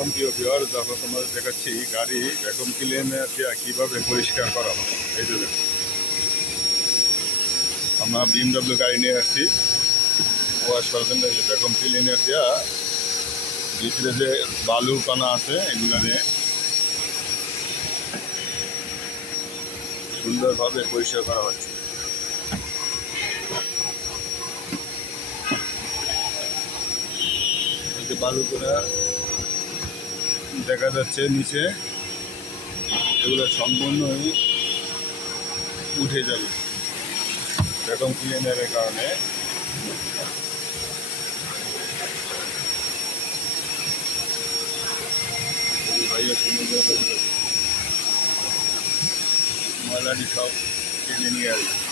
আলাইকুম প্রিয় ভিউয়ার, যখন তোমাদের দেখাচ্ছি গাড়ি ভ্যাকুম ক্লিনার দিয়ে কীভাবে পরিষ্কার করা হয়। এই যে আমরা BMW গাড়ি নিয়ে আসছি ওয়াশ করার জন্য। এই যে ভ্যাকুম ক্লিনার দেওয়া ভিতরে যে বালু কণা আছে এগুলো নিয়ে সুন্দরভাবে পরিষ্কার করা হচ্ছে। এই যে বালুগুলো দেখা যাচ্ছে নিচে, এগুলো সম্পূর্ণই উঠে যাবে ভ্যাকুম ক্লিনারের কারণে। ভাইয়া সুন্দর ময়লাটি সব টেনে নিয়ে আসবে।